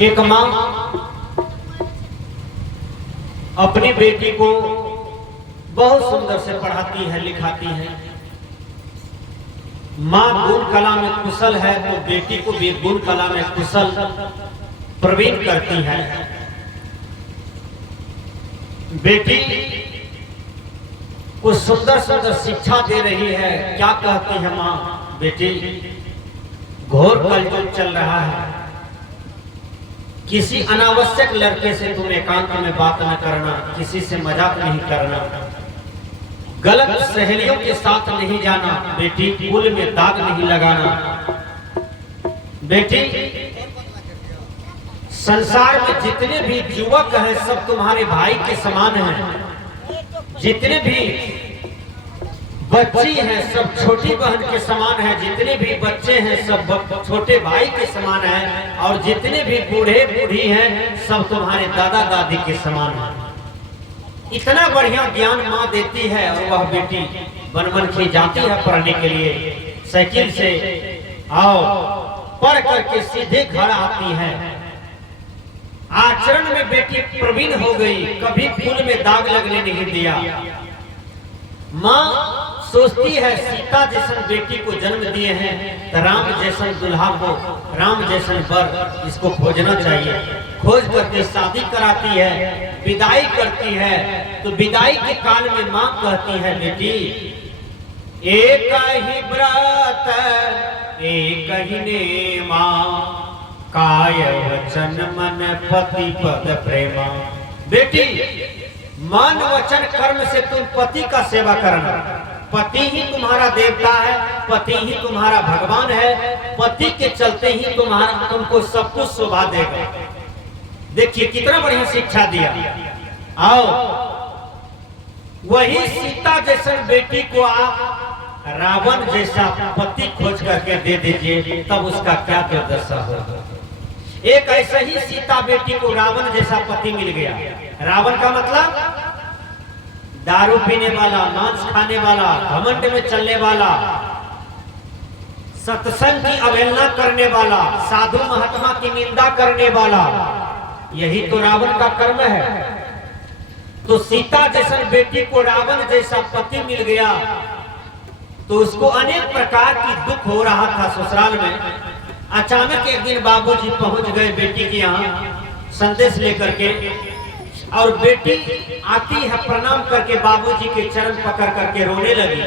एक माँ अपनी बेटी को बहुत सुंदर से पढ़ाती है, लिखाती है। माँ गुण कला में कुशल है तो बेटी को भी गुण कला में कुशल प्रवीण करती है। बेटी को सुंदर सुंदर शिक्षा दे रही है। क्या कहती है माँ? बेटी, घोर कलयुग चल रहा है, किसी अनावश्यक लड़के से तुम एकांत में बात न करना, किसी से मजाक नहीं करना, गलत सहेलियों के साथ नहीं जाना। बेटी, फूल में दाग नहीं लगाना। बेटी, संसार में जितने भी युवक हैं सब तुम्हारे भाई के समान हैं। जितने भी बच्ची हैं सब छोटी बहन के समान है। जितने भी बच्चे हैं सब छोटे भाई के समान है। और जितने भी बूढ़े बूढ़ी हैं सब तुम्हारे दादा दादी के समान है। इतना बढ़िया ज्ञान माँ देती है और वह बेटी बन बन के जाती है पढ़ने के लिए। साइकिल से आओ पढ़ करके सीधे घर आती है। आचरण में बेटी प्रवीण हो गई, कभी फूल में दाग लगने नहीं दिया। माँ सोचती है सीता जैसन बेटी को जन्म दिए हैं तो राम जैसन दुल्हा को, राम जैसन वर इसको खोजना चाहिए। खोज करके शादी कराती है, विदाई करती है। तो विदाई के काल में माँ कहती है, बेटी एक ही व्रत एक ही नेमा, काय वचन मन पति पद प्रेमा। बेटी, मन वचन कर्म से तुम पति का सेवा करना। पति ही तुम्हारा देवता है, पति ही तुम्हारा भगवान है। पति के चलते ही तुमको सब कुछ शोभा देगा। देखिए कितना बढ़िया शिक्षा दिया। आओ वही सीता जैसन बेटी को आप रावण जैसा पति खोज करके दे दीजिए, तब उसका क्या दुर्दशा होगा। एक ऐसे ही सीता बेटी को रावण जैसा पति मिल गया। रावण का मतलब दारू पीने वाला, मांस खाने वाला, घमंड में चलने वाला, सत्संग की अवहेलना करने वाला, साधु महात्मा की निंदा करने वाला, यही तो रावण का कर्म है। तो सीता जैसन बेटी को रावण जैसा पति मिल गया तो उसको अनेक प्रकार की दुख हो रहा था ससुराल में। अचानक एक दिन बाबूजी पहुंच गए बेटी के यहाँ संदेश लेकर के, और बेटी आती है प्रणाम करके बाबूजी के चरण पकड़ करके रोने लगी।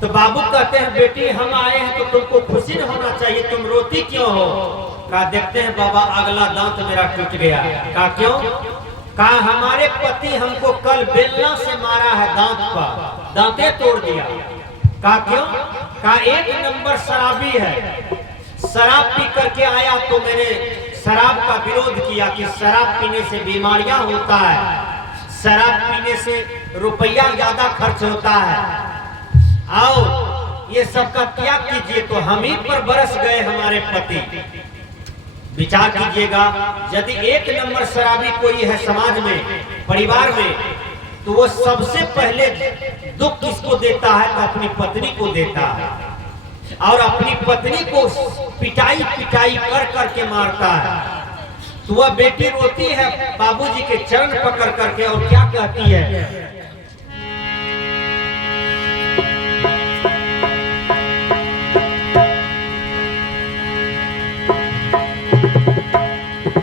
तो बाबू कहते हैं, बेटी हम आए हैं तो तुमको खुशी न होना चाहिए, तुम रोती क्यों हो? कहा, देखते हैं बाबा अगला दांत मेरा टूट गया। कहा क्यों? कहा हमारे पति हमको कल बेलना से मारा है, दांत पर दांते तोड़ दिया। कहा क्यों? कहा एक नंबर शराबी है, शराब पी करके आया तो मैंने शराब का विरोध किया कि शराब पीने से बीमारियां होता है, शराब पीने से रुपया ज्यादा खर्च होता है। आओ ये सब का त्याग कीजिए। तो हम ही पर बरस गए हमारे पति। विचार कीजिएगा, यदि एक नंबर शराबी कोई है समाज में, परिवार में, तो वो सबसे पहले दुख किसको देता है? तो अपनी पत्नी को देता है, और अपनी पत्नी को पिटाई पिटाई कर करके मारता है। तो वह बेटी रोती है बाबूजी के चरण पकड़ करके और क्या कहती है?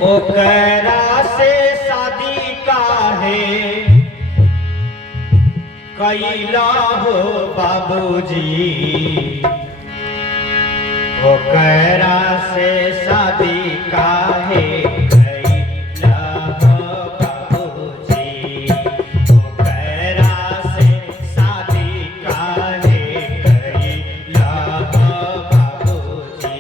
ओकरा से शादी का है कैला हो बाबूजी, ओकरा से शादी का है कैला हो बाबूजी, ओकरा से शादी का है कैला हो बाबूजी।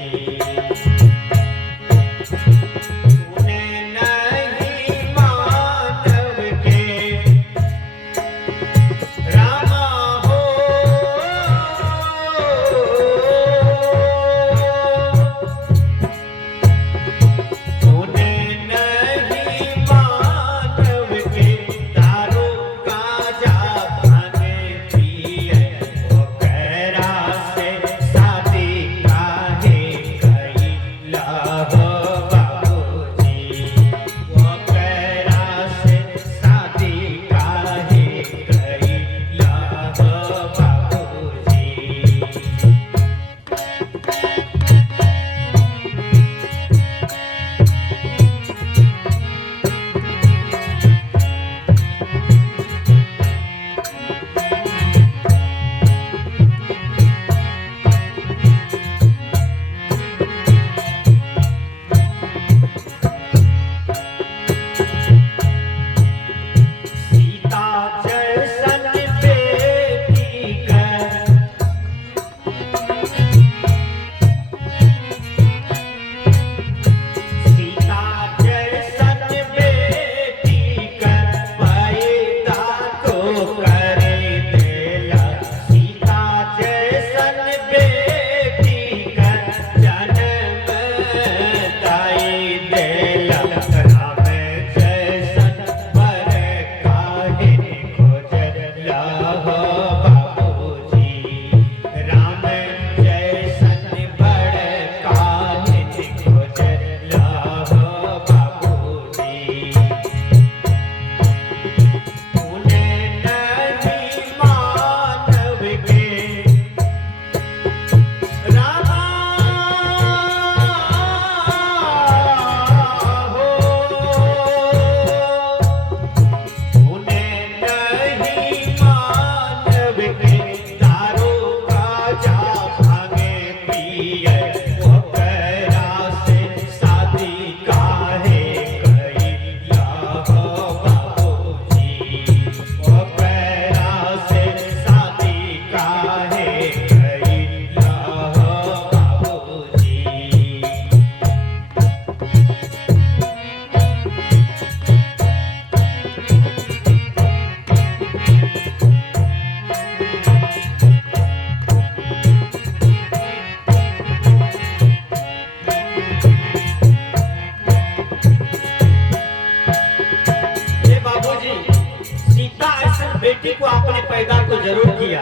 बेटी को आपने पैदा तो जरूर किया,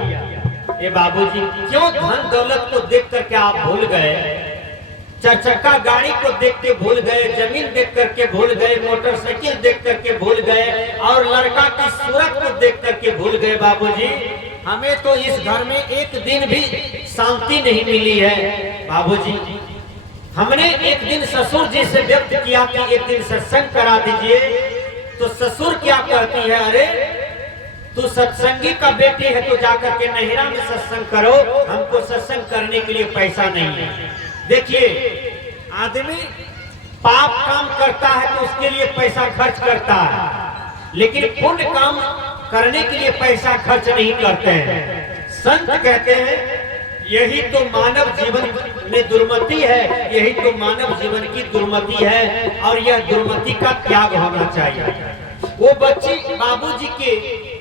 ये बाबूजी क्यों धन दौलत को देख करके आप भूल गए, चरचक्का गाड़ी को देख के भूल गए, जमीन देख करके भूल गए, मोटरसाइकिल देख करके भूल गए, और लड़का की सूरत को देख करके भूल गए। बाबूजी हमें तो इस घर में एक दिन भी शांति नहीं मिली है। बाबूजी हमने एक दिन ससुर जी से व्यक्त किया कि एक दिन सत्संग करा दीजिए, तो ससुर क्या कहती है, अरे तू सत्संगी का बेटी है तो जाकर के नहिरा में सत्संग करो, हमको सत्संग करने के लिए पैसा नहीं है। देखिए आदमी पाप काम करता है तो उसके लिए पैसा खर्च करता है, लेकिन पुण्य काम करने के लिए पैसा खर्च नहीं करते हैं। संत कहते हैं यही तो मानव जीवन में दुर्मति है, यही तो मानव जीवन की दुर्मति है, और यह दुर्मति का त्याग होना चाहिए। वो बच्ची बाबूजी के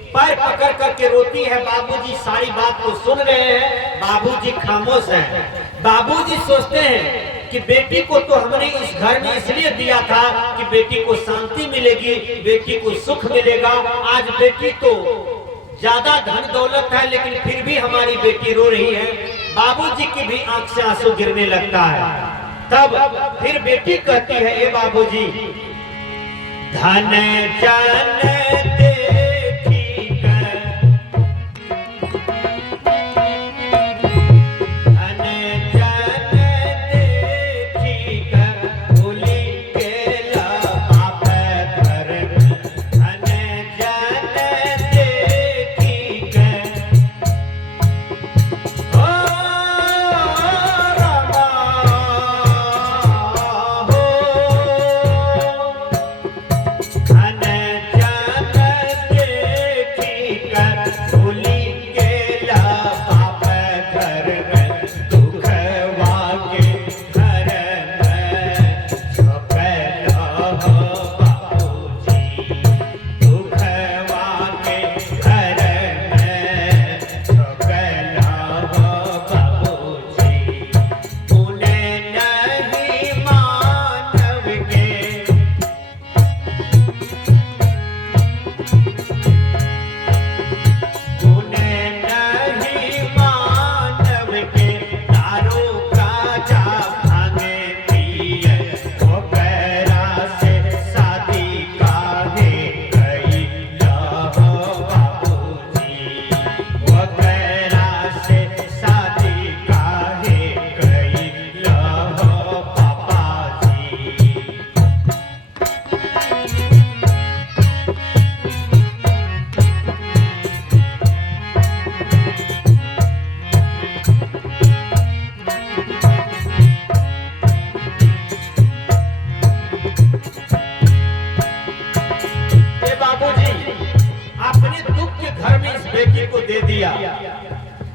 पैर पकड़ करके रोती है, बाबूजी सारी बात को सुन रहे हैं, बाबूजी खामोश हैं। बाबूजी सोचते हैं कि बेटी को तो हमने इस घर में इसलिए दिया था कि बेटी को शांति मिलेगी, बेटी को सुख मिलेगा। आज बेटी तो ज्यादा धन दौलत है, लेकिन फिर भी हमारी बेटी रो रही है। बाबूजी की भी आंख से आंसू गिरने लगता है। तब फिर बेटी कहती है, ये बाबूजी धन जन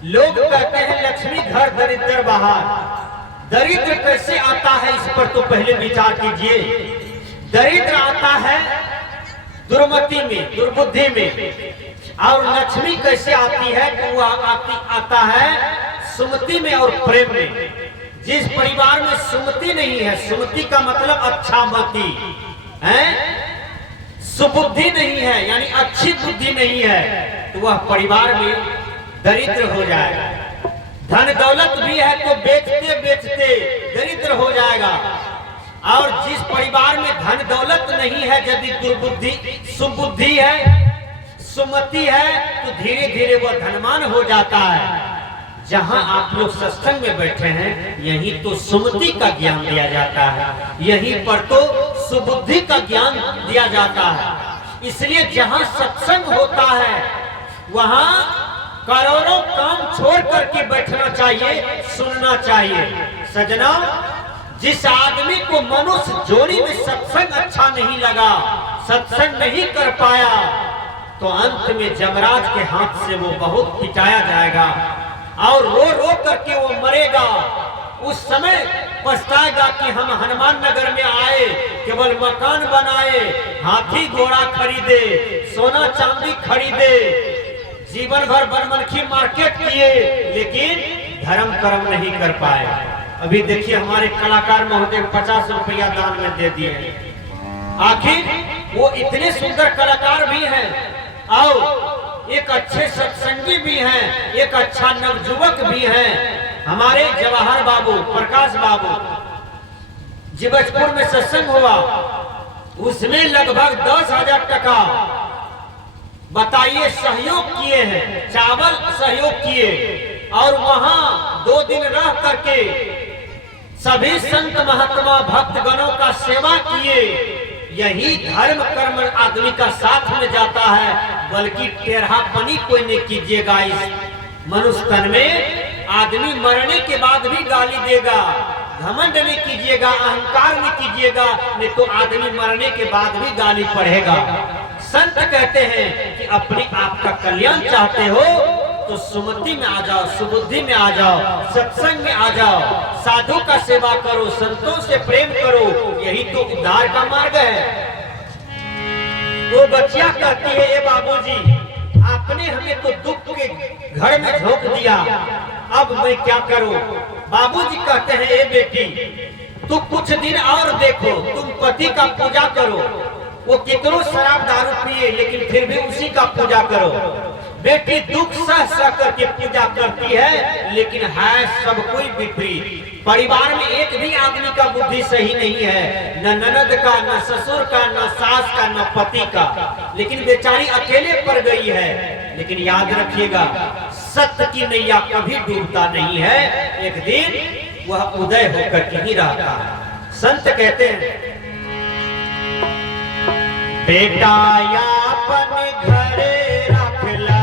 लोग कहते हैं लक्ष्मी घर दरिद्र बाहर। दरिद्र कैसे आता है इस पर तो पहले विचार कीजिए। दरिद्र आता है दुर्मति में, दुर्बुद्धि में, और लक्ष्मी कैसे आती है तो वह आता है सुमति में और प्रेम में। जिस परिवार में सुमति नहीं है, सुमति का मतलब अच्छा मति है, सुबुद्धि नहीं है यानी अच्छी बुद्धि नहीं है, तो वह परिवार में दरिद्र हो जाएगा। धन दौलत भी है तो बेचते बेचते दरिद्र हो जाएगा। और जिस परिवार में धन दौलत नहीं है, यदि दुर्बुद्धि सुबुद्धि है, सुमति है, तो धीरे धीरे वह धनवान हो जाता है। जहां आप लोग सत्संग में बैठे हैं, यही तो सुमति का ज्ञान दिया जाता है, यहीं पर तो सुबुद्धि का ज्ञान दिया जाता है। इसलिए जहां सत्संग होता है वहां करोड़ों काम छोड़ करके बैठना चाहिए, सुनना चाहिए। सजना, जिस आदमी को मनुष्य जोड़ी में सत्संग अच्छा नहीं लगा, सत्संग नहीं कर पाया, तो अंत में जमराज के हाथ से वो बहुत पिटाया जाएगा और रो रो करके वो मरेगा। उस समय पछताएगा कि हम हनुमान नगर में आए, केवल मकान बनाए, हाथी घोड़ा खरीदे, सोना चांदी खरीदे, जीवन भर बनमनखी मार्केट किए, लेकिन धर्म कर्म नहीं कर पाए। अभी देखिए हमारे कलाकार महोदय 50 रुपया दान में दे दिए। आखिर वो इतने सुंदर कलाकार भी हैं और एक अच्छे सत्संगी भी हैं, एक अच्छा नवयुवक भी हैं। हमारे जवाहर बाबू, प्रकाश बाबू, जिबचपुर में सत्संग हुआ, उसमें लगभग 10,000 टका बताइए सहयोग किए हैं, चावल सहयोग किए, और वहां 2 दिन रह करके सभी संत महात्मा भक्तगणों का सेवा किए। यही धर्म कर्म आदमी का साथ में जाता है, बल्कि टेढ़ापनी कोई नहीं कीजिएगा। इस मनुष्य तन में आदमी मरने के बाद भी गाली देगा, घमंड नहीं कीजिएगा, अहंकार नहीं कीजिएगा, नहीं तो आदमी मरने के बाद भी गाली पढ़ेगा। संत कहते हैं कि अपने आप का कल्याण चाहते हो तो सुमति में आ जाओ, सुबुद्धि में आ जाओ, सत्संग में आ जाओ, साधु का सेवा करो, संतों से प्रेम करो, यही तो उद्धार का मार्ग है। वो बच्चिया कहती है, ये बाबूजी आपने हमें तो दुख के घर में झोंक दिया, अब मैं क्या करूं? बाबूजी कहते हैं, ए बेटी तू कुछ दिन और देखो, तुम पति का पूजा करो, वो कितनों शराब दारू पिए लेकिन फिर भी उसी का पूजा करो। बेटी दुख सह सह करके पूजा करती है, लेकिन है सब कोई विपरीत। परिवार में एक भी आदमी का बुद्धि सही नहीं है, न ननद का, न ससुर का, न सास का, न पति का, लेकिन बेचारी अकेले पड़ गई है। लेकिन याद रखिएगा, सत्य की नैया कभी डूबता नहीं है, एक दिन वह उदय होकर के ही रहता है। संत कहते हैं, बेटा यापन घरे रखला,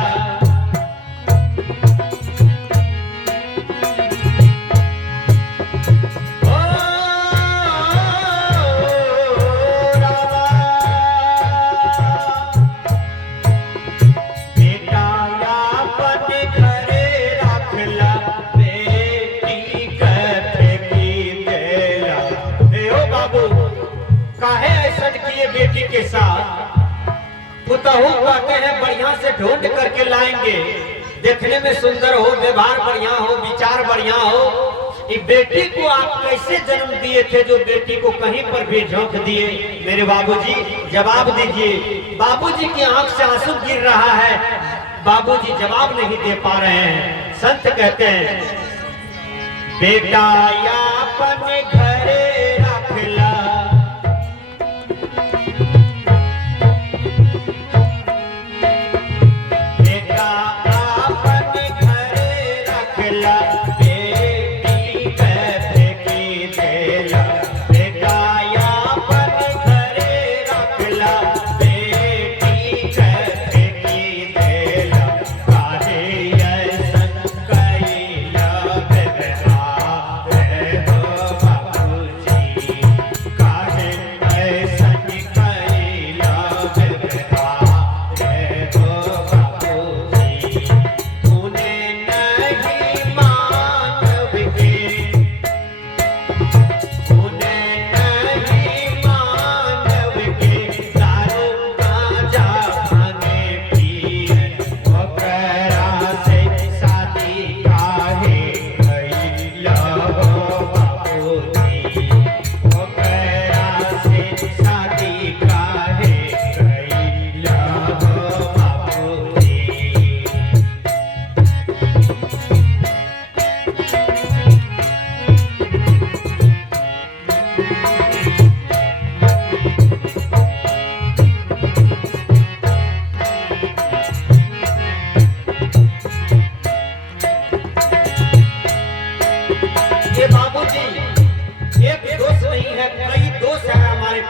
बेटी के साथ पुतहू कहते हैं बढ़िया से ढूंढ करके लाएंगे, देखने में सुंदर हो, व्यवहार बढ़िया हो, विचार बढ़िया हो। इस बेटी को आप कैसे जन्म दिए थे जो बेटी को कहीं पर भी झोंक दिए? मेरे बाबूजी जवाब दीजिए। बाबूजी की आंख से आंसू गिर रहा है, बाबूजी जवाब नहीं दे पा रहे हैं। संत कहते हैं, बेटा यापन घरे रखला,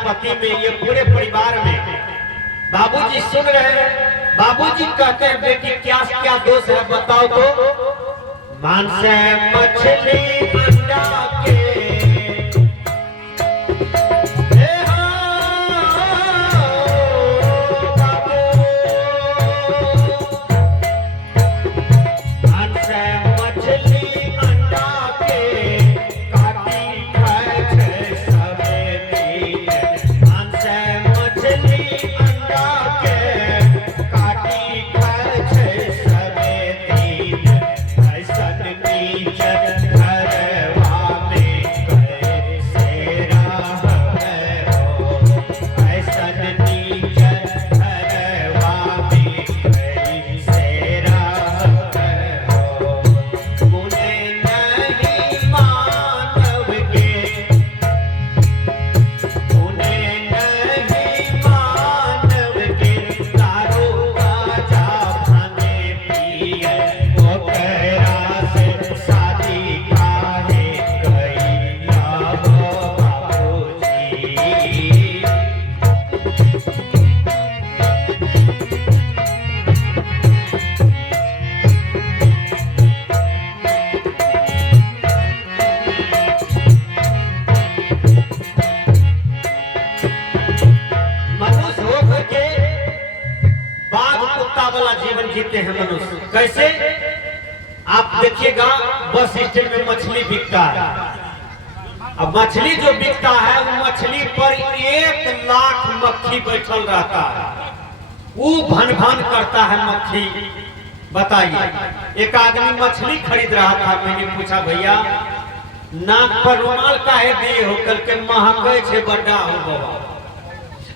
पति में, ये पूरे परिवार में। बाबूजी सुन रहे हैं, बाबूजी कहते हैं, बेटी क्या क्या दोष है बताओ तो? मांस मछली अंडा के घर वाला जीवन जीते हैं मनुष्य। कैसे? आप देखिएगा बस स्टैंड में मछली बिकता है। अब मछली जो बिकता है वो मछली पर 1 लाख मक्खी बैठल रहता है, वो भन भन करता है मक्खी। बताइए, एक आदमी मछली खरीद रहा था, मैंने पूछा भैया नाक पर रुमाल काहे दिए हो? कल के महके छे बड़ा हो बाबा।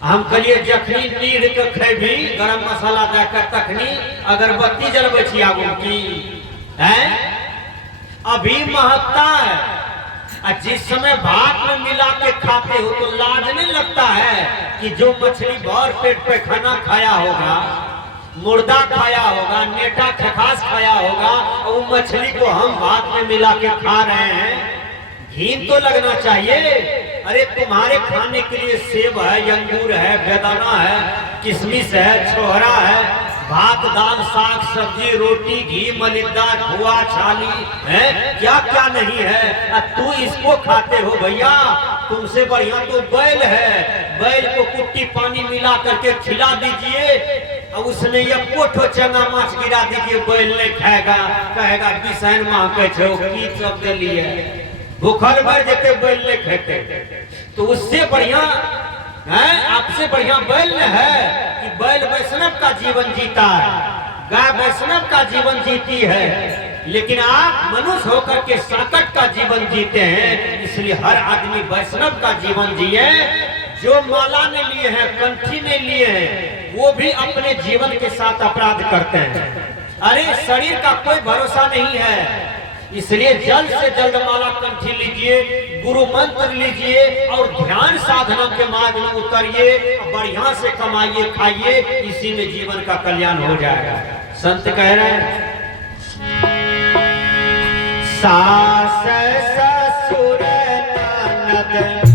हम कहिए जखनी नीर के खेबी गरम मसाला देकर तखनी अगरबत्ती जलबे छी आगू की है, अभी महकता है। जिस समय भात में मिला के खाते हो तो लाज नहीं लगता है कि जो मछली भर पेट पे खाना खाया होगा, मुर्दा खाया होगा, नेटा खखास खाया होगा, और वो मछली को हम भात में मिला के खा रहे हैं, घीन तो लगना चाहिए। अरे तुम्हारे खाने के लिए सेब है, अंगूर है, बेदाना है, किशमिश है, छोहरा है, भात दाल साग सब्जी रोटी घी मलिदा खोआ छाली है, क्या क्या नहीं है। तू इसको खाते हो भैया, तुमसे बढ़िया तो बैल है। बैल को कुट्टी पानी मिला करके खिला दीजिए और उसमें एक कोठो चना माछ गिरा दीजिए, बैल नहीं खाएगा, कहेगा बिसैन माँ के छो की सब के लिए भूखल भर जेते बैल नहीं खेते। तो उससे बढ़िया है, आपसे बढ़िया बैल न है कि बैल वैष्णव का जीवन जीता है, गाय वैष्णव का जीवन जीती है, लेकिन आप मनुष्य होकर के साकट का जीवन जीते हैं। इसलिए हर आदमी वैष्णव का जीवन जिए। जो माला ने लिए हैं, कंठी ने लिए हैं, वो भी अपने जीवन के साथ अपराध करते हैं। अरे शरीर का कोई भरोसा नहीं है, इसलिए जल्द से जल्द माला कंठी लीजिए, गुरु मंत्र लीजिए और ध्यान साधना के मार्ग में उतरिए, बढ़िया से कमाइए खाइए, इसी में जीवन का कल्याण हो जाएगा। संत कह रहे हैं सास ससुर ननद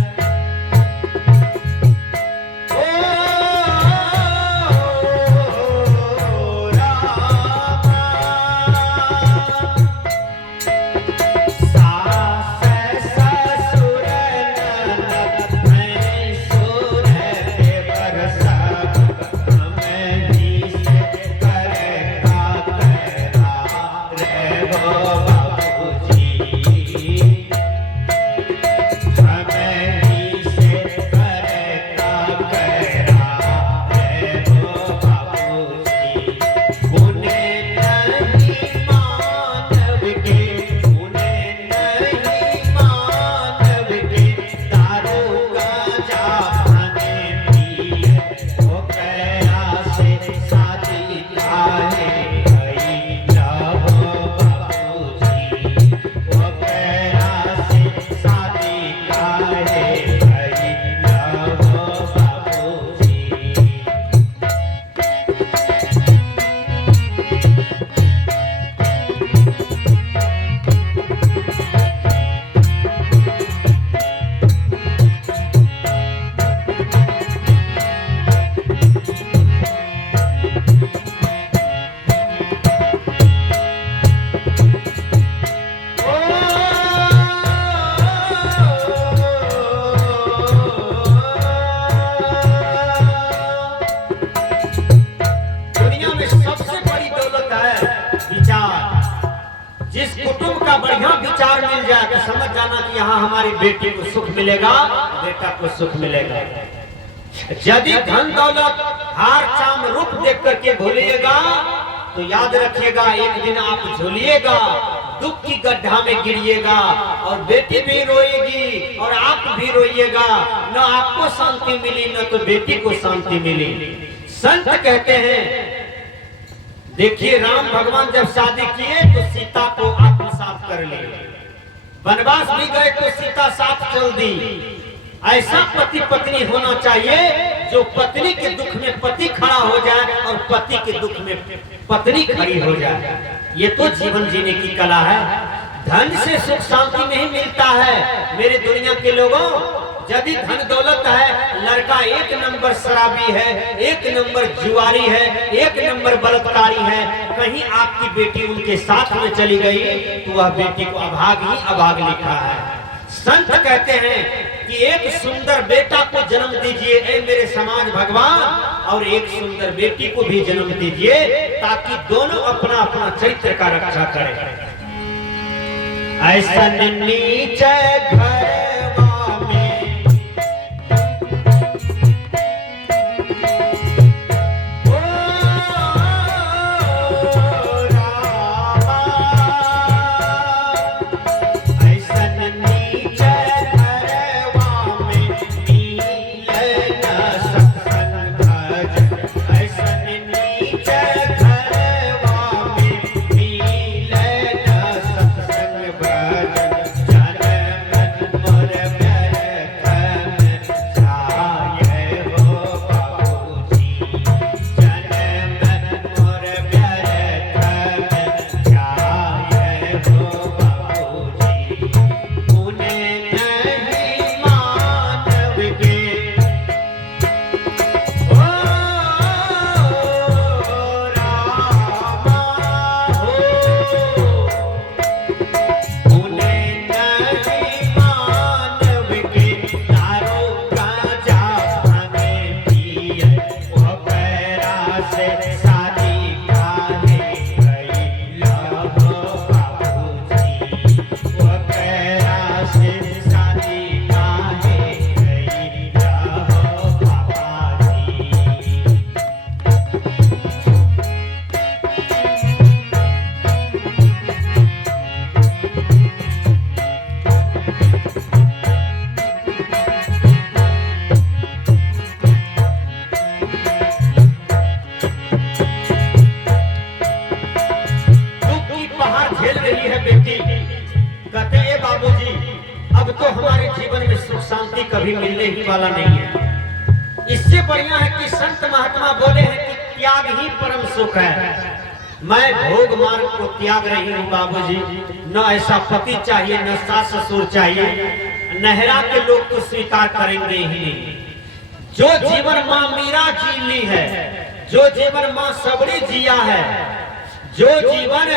समझ जाना कि यहाँ हमारी बेटी को सुख मिलेगा, बेटा को सुख मिलेगा। यदि धन दौलत हार चाम रूप देख करके भूलिएगा तो याद रखिएगा एक दिन आप झूलिएगा, दुख की गड्ढा में गिरिएगा और बेटी भी रोएगी और आप भी रोइएगा। न आपको शांति मिली न तो बेटी को शांति मिली। संत कहते हैं, देखिए राम भगवान जब शादी किए तो सीता को आत्मसात कर लिए, वनवास भी गए तो सीता साथ चल दी। ऐसा पति पत्नी होना चाहिए जो पत्नी के दुख में पति खड़ा हो जाए और पति के दुख में पत्नी खड़ी हो जाए। ये तो जीवन जीने की कला है। धन से सुख शांति नहीं मिलता है मेरे दुनिया के लोगों। यदि धन दौलत है, लड़का 1 नंबर शराबी है, 1 नंबर जुआरी है, 1 नंबर बलात्कारी है, कहीं आपकी बेटी उनके साथ में चली गई तो वह बेटी को अभाग ही अभाग लिखा है। संत कहते हैं कि एक सुंदर बेटा को जन्म दीजिए ऐ मेरे समाज भगवान, और एक सुंदर बेटी को भी जन्म दीजिए, ताकि दोनों अपना अपना चरित्र का रक्षा करें। ऐसा नीचे घरवा में ओ रामा, ऐसा नीचे घरवा में मिलन सत्संग भजन, ऐसा नीचे घरवा में मिलन सत्संग भजन, जन मन मोर व्यर्थ में जाए हो बाबूजी, जन मन मोर व्यर्थ में जाए हो बाबूजी, उन्हें नहीं मानव के ओ रामा हो, उन्हें नहीं मानव के दारू गांजा भांगे पिए, वो पैरा से शादी काहे कैला हो बाबूजी, वो पैरा से शादी काहे कैला हो बाबाजी। दुख की पहाड़ झेल रही है बेटी, कहते हैं बाबूजी अब तो हमारे जीवन में सुख शांति कभी मिलने ही वाला नहीं है। इससे बढ़िया है कि संत महात्मा बोले हैं कि त्याग ही परम सुख है। मैं भोग मार्ग को त्याग रही हूँ बाबूजी, न ऐसा पति चाहिए न सास ससुर चाहिए, नहरा के लोग तो स्वीकार करेंगे ही नहीं। जो जीवन माँ मीरा जी ली है, जो जीवन माँ सबरी जिया है, जो जीवन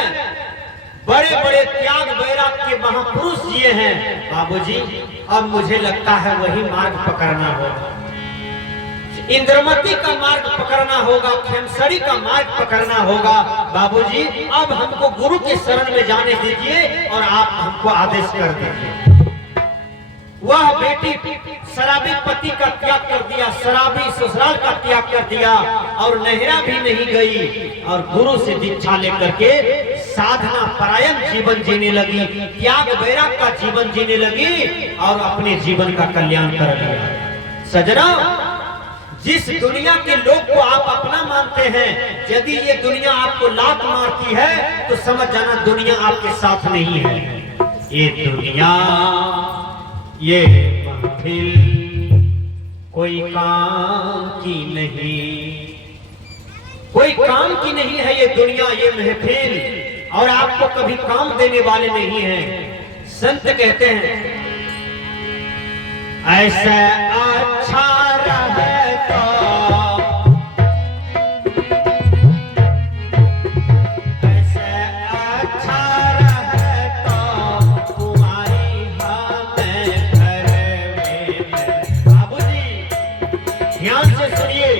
बड़े बड़े त्याग वैराग के महापुरुष जिए हैं बाबूजी, अब मुझे लगता है वही मार्ग पकड़ना होगा। इंद्रमती का मार्ग पकड़ना होगा, खेमसरी का मार्ग पकड़ना होगा बाबूजी। अब हमको गुरु के शरण में जाने दीजिए और आप हमको आदेश कर दीजिए। वह बेटी शराबी पति का त्याग कर दिया, शराबी ससुराल का त्याग कर दिया और नहरा भी नहीं गई और गुरु से दीक्षा लेकर के साधना परायण जीवन जीने लगी, त्याग वैराग का जीवन जीने लगी और अपने जीवन का कल्याण कर लिया। सजना, जिस दुनिया के लोग को आप अपना मानते हैं, यदि ये दुनिया आपको लात मारती है तो समझ जाना दुनिया आपके साथ नहीं है। ये दुनिया, ये महफिल कोई काम की नहीं, कोई काम की नहीं है ये दुनिया, ये महफिल, और आपको कभी काम देने वाले नहीं हैं। संत कहते हैं ऐसा अच्छा रहे तो, ऐसा अच्छा रहे तो कुंवारी हमें घर में। बाबूजी ध्यान से सुनिए,